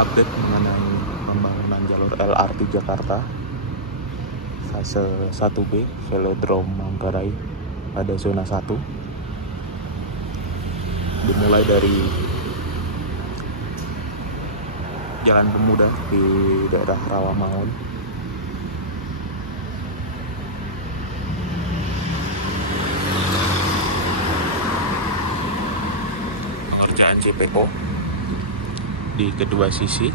update mengenai pembangunan jalur LRT Jakarta fase 1B Velodrome Manggarai pada zona 1, dimulai dari Jalan Pemuda di daerah Rawamangun, pengerjaan JPO di kedua sisi,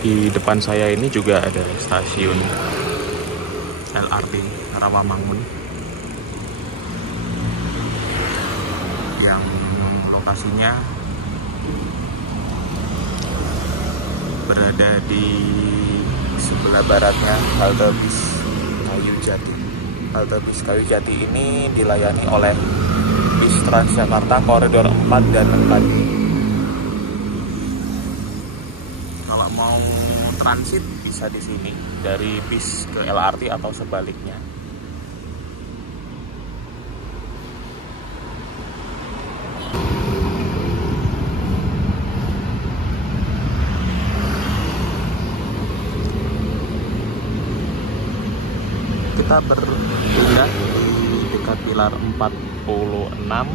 di depan saya ini juga ada stasiun LRT Rawamangun yang lokasinya berada di sebelah baratnya halte bis Kayu Jati. Halte bis Kayu Jati ini dilayani oleh bis Transjakarta koridor 4 dan 4. Kalau mau transit bisa di sini dari bis ke LRT atau sebaliknya. Kita berpindah di dekat pilar 46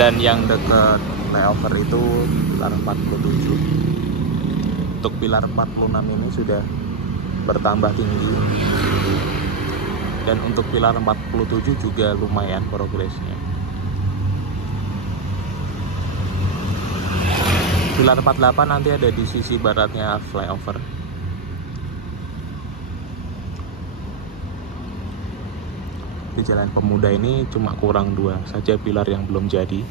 dan yang dekat flyover itu pilar 47. Untuk pilar 46 ini sudah bertambah tinggi, dan untuk pilar 47 juga lumayan progresnya. Pilar 48 nanti ada di sisi baratnya flyover. Di Jalan Pemuda ini cuma kurang 2 saja pilar yang belum jadi.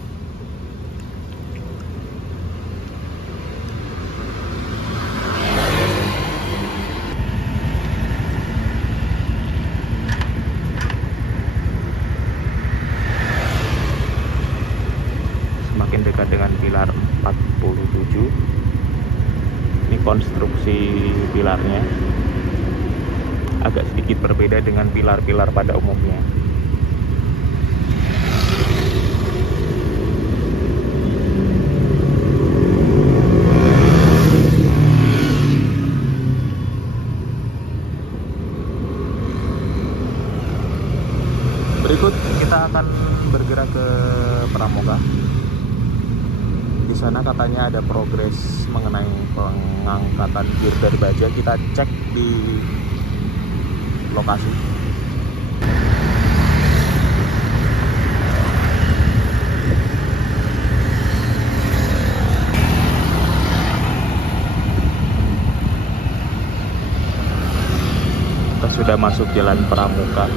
Semakin dekat dengan pilar 47, ini konstruksi pilarnya agak sedikit berbeda dengan pilar-pilar pada umumnya. Berikut kita akan bergerak ke Pramuka. Di sana katanya ada progres mengenai pengangkatan girder baja. Kita cek di lokasi. Kita sudah masuk Jalan Pramuka.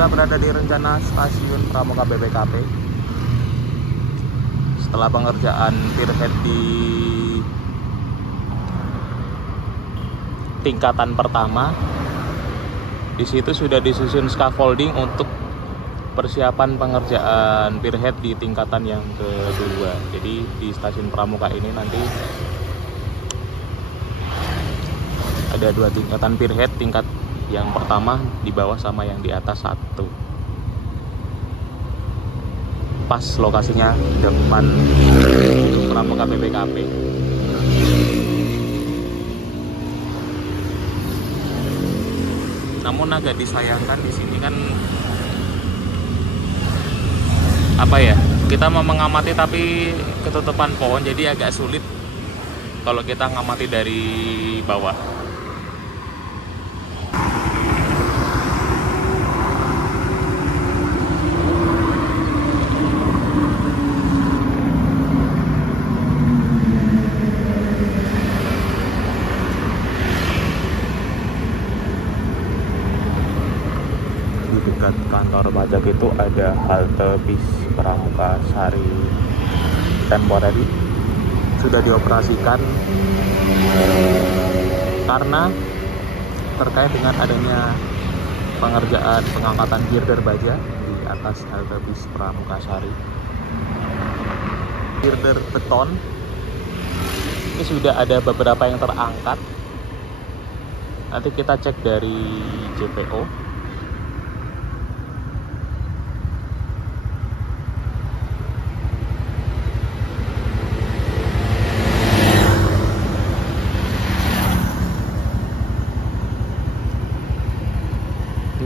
Kita berada di rencana stasiun Pramuka BPKP. Setelah pengerjaan pierhead di tingkatan pertama, di situ sudah disusun scaffolding untuk persiapan pengerjaan pierhead di tingkatan yang kedua. Jadi di stasiun Pramuka ini nanti ada 2 tingkatan pierhead, tingkat yang pertama di bawah sama yang di atas 1. Pas lokasinya depan Pramuka BPKP. Namun agak disayangkan di sini kan apa ya? Kita mau mengamati tapi ketutupan pohon, jadi agak sulit kalau kita ngamati dari bawah. kantor pajak itu ada halte bis Pramuka Sari temporary, sudah dioperasikan karena terkait dengan adanya pengerjaan pengangkatan girder baja di atas halte bis Pramuka Sari. Girder beton ini sudah ada beberapa yang terangkat. Nanti kita cek dari JPO.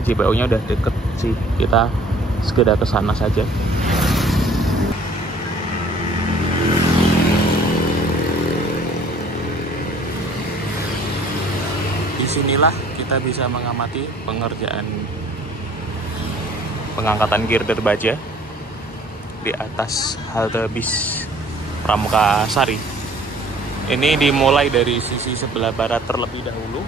JPO-nya udah deket sih, kita segera ke sana saja. Disinilah kita bisa mengamati pengerjaan pengangkatan girder baja di atas halte bis Pramuka Sari. Ini dimulai dari sisi sebelah barat terlebih dahulu.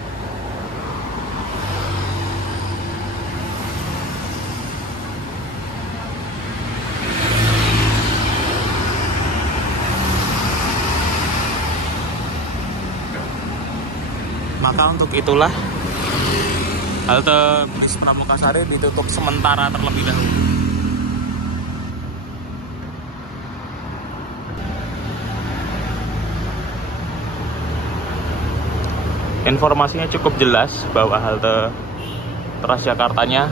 Maka untuk itulah halte bis Pramuka Sari ditutup sementara terlebih dahulu. Informasinya cukup jelas bahwa halte Transjakartanya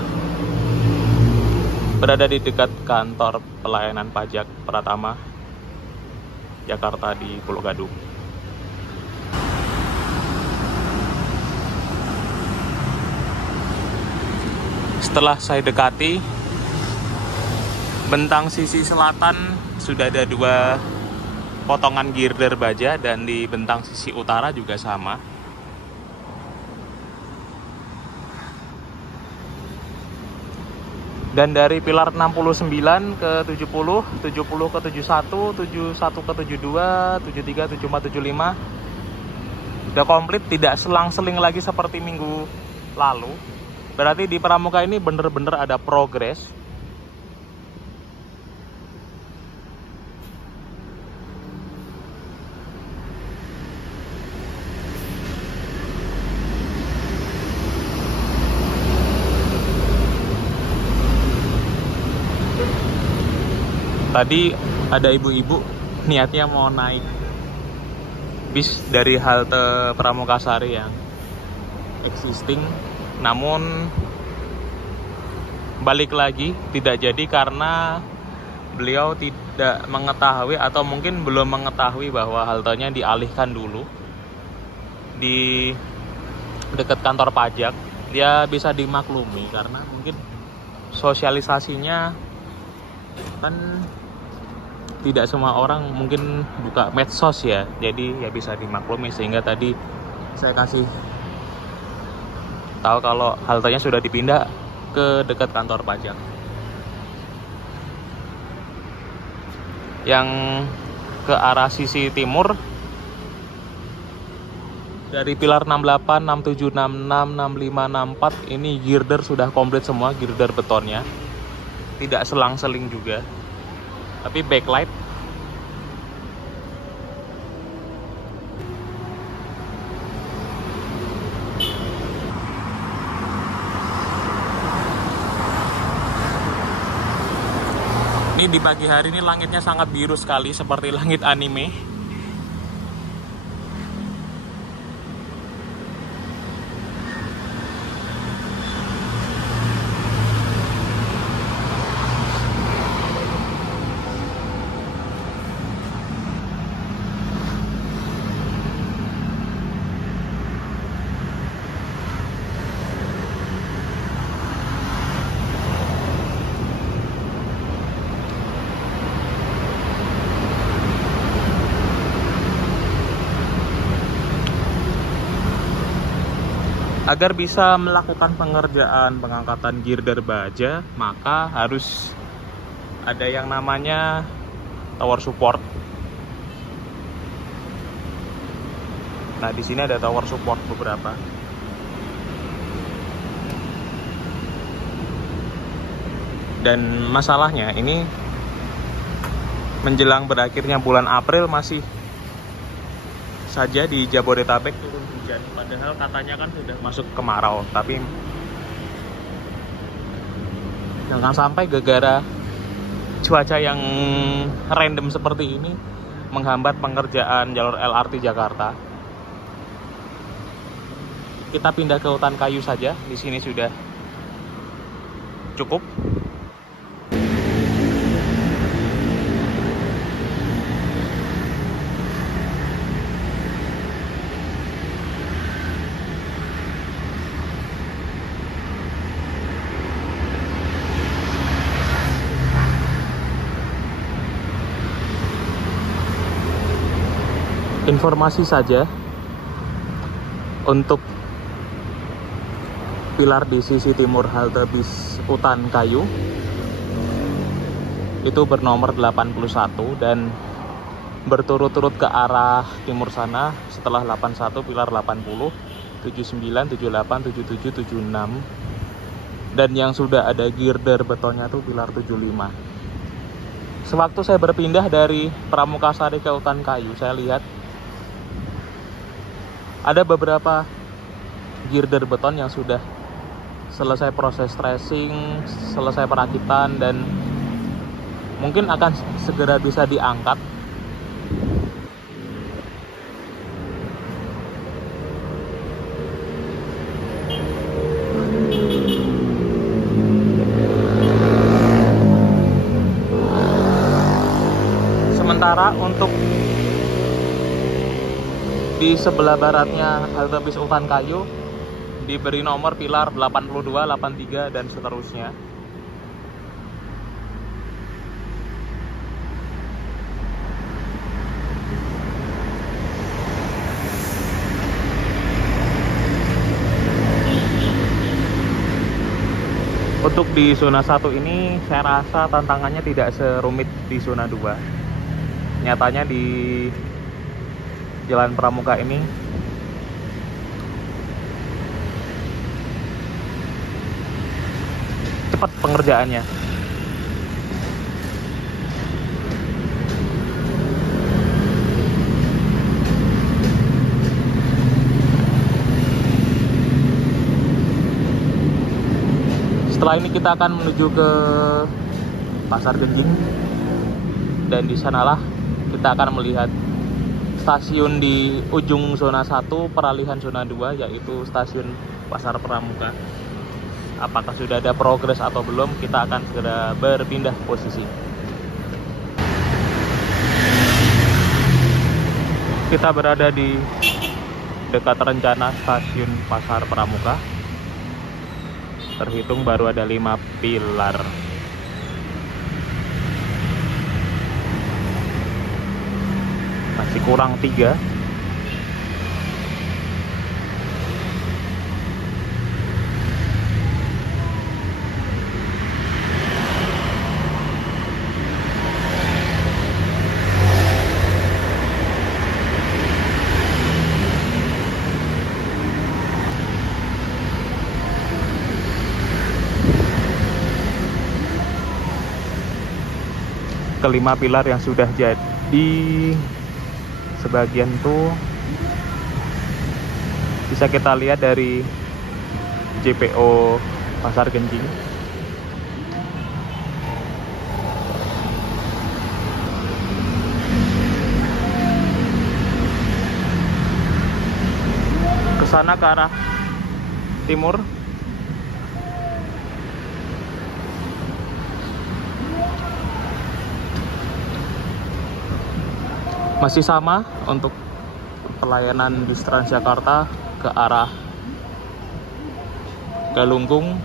berada di dekat kantor pelayanan pajak Pratama Jakarta di Pulau Gadung. Setelah saya dekati, bentang sisi selatan sudah ada 2 potongan girder baja, dan di bentang sisi utara juga sama. Dan dari pilar 69 ke 70, 70 ke 71, 71 ke 72, 73, 74, 75 udah komplit, tidak selang-seling lagi seperti minggu lalu. Berarti di Pramuka ini bener-bener ada progres. Tadi ada ibu-ibu niatnya mau naik bis dari halte Pramuka Sari yang existing, namun balik lagi tidak jadi karena beliau tidak mengetahui atau mungkin belum mengetahui bahwa haltenya dialihkan dulu di dekat kantor pajak. Dia bisa dimaklumi karena mungkin sosialisasinya kan tidak semua orang mungkin buka medsos ya, jadi ya bisa dimaklumi. Sehingga tadi saya kasih tahu kalau haltenya sudah dipindah ke dekat kantor pajak. Yang ke arah sisi timur dari pilar 68, 67, 66, 65, 64 ini girder sudah komplit semua, girder betonnya. Tidak selang-seling juga. Tapi backlight ini di pagi hari ini langitnya sangat biru sekali seperti langit anime. Agar bisa melakukan pengerjaan pengangkatan girder baja, maka harus ada yang namanya tower support. Nah, di sini ada tower support beberapa. Dan masalahnya ini menjelang berakhirnya bulan April masih saja di Jabodetabek turun hujan. Padahal katanya kan sudah masuk kemarau, tapi jangan sampai gara-gara cuaca yang random seperti ini menghambat pengerjaan jalur LRT Jakarta. Kita pindah ke hutan kayu saja. Di sini sudah cukup. Informasi saja untuk pilar di sisi timur halte bis Utan Kayu itu bernomor 81 dan berturut-turut ke arah timur sana setelah 81 pilar 80, 79, 78, 77, 76, dan yang sudah ada girder betonnya tuh pilar 75. Sewaktu saya berpindah dari Pramuka Sari ke Utan Kayu, saya lihat ada beberapa girder beton yang sudah selesai proses tracing, selesai perakitan, dan mungkin akan segera bisa diangkat. Sementara untuk di sebelah baratnya halte bis Utan Kayu diberi nomor pilar 82, 83, dan seterusnya. Untuk di zona 1 ini saya rasa tantangannya tidak serumit di zona 2. Nyatanya di Jalan Pramuka ini cepat pengerjaannya. Setelah ini kita akan menuju ke Pasar Genjing, dan di sanalah kita akan melihat stasiun di ujung zona 1 peralihan zona 2, yaitu stasiun Pasar Pramuka. Apakah sudah ada progres atau belum, kita akan segera berpindah posisi. Kita berada di dekat rencana stasiun Pasar Pramuka. Terhitung baru ada 5 pilar. Masih kurang 3. Kelima pilar yang sudah jadi, sebagian tuh bisa kita lihat dari JPO Pasar Genjing. Ke sana ke arah timur. Masih sama untuk pelayanan bis Transjakarta ke arah Galunggung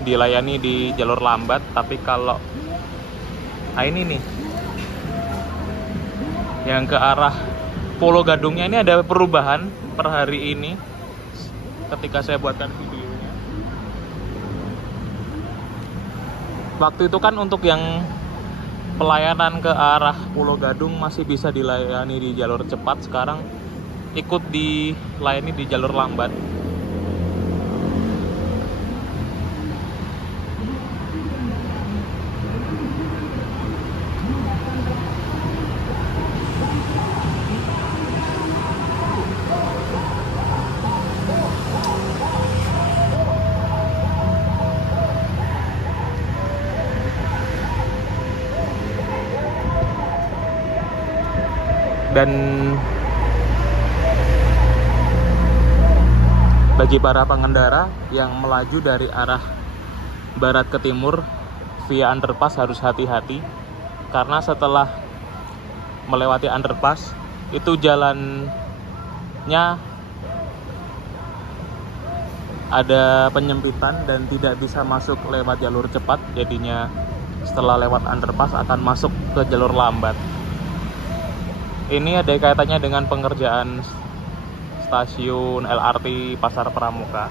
dilayani di jalur lambat, tapi kalau ini nih yang ke arah Pulau Gadungnya ini ada perubahan per hari ini ketika saya buatkan videonya. Waktu itu kan untuk yang pelayanan ke arah Pulau Gadung masih bisa dilayani di jalur cepat, sekarang ikut dilayani di jalur lambat. Dan bagi para pengendara yang melaju dari arah barat ke timur via underpass harus hati-hati, karena setelah melewati underpass itu jalannya ada penyempitan dan tidak bisa masuk lewat jalur cepat. Jadinya setelah lewat underpass akan masuk ke jalur lambat. Ini ada kaitannya dengan pengerjaan stasiun LRT Pasar Pramuka.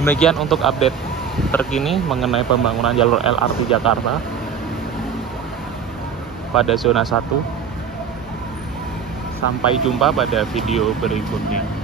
Demikian untuk update terkini mengenai pembangunan jalur LRT Jakarta pada zona 1. Sampai jumpa pada video berikutnya.